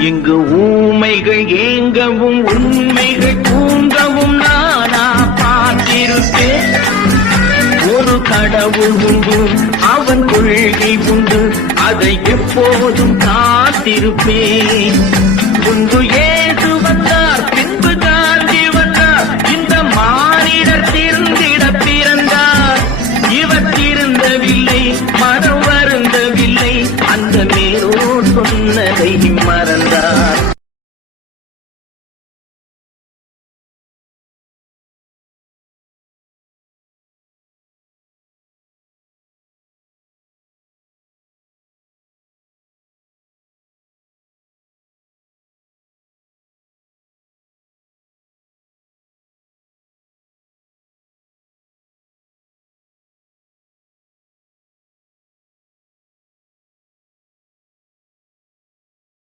இங்கு ஊமைகள் ஏங்கவும் உண்மைகள் தூங்கவும் நானா பார்த்திருப்பேன். ஒரு கடவுள் உண்டு, அவன் கொள்கை உண்டு, அதை எப்போதும் காத்திருப்பேன். முன்பு ஏது வந்தார், பின்பு காந்தி வந்தார், இந்த மானிடர் திருந்திட பிறந்தார். இவர் திருந்தவில்லை, மனம் வருந்தவில்லை, அந்த மேலோ சொன்னதை மறந்தார்.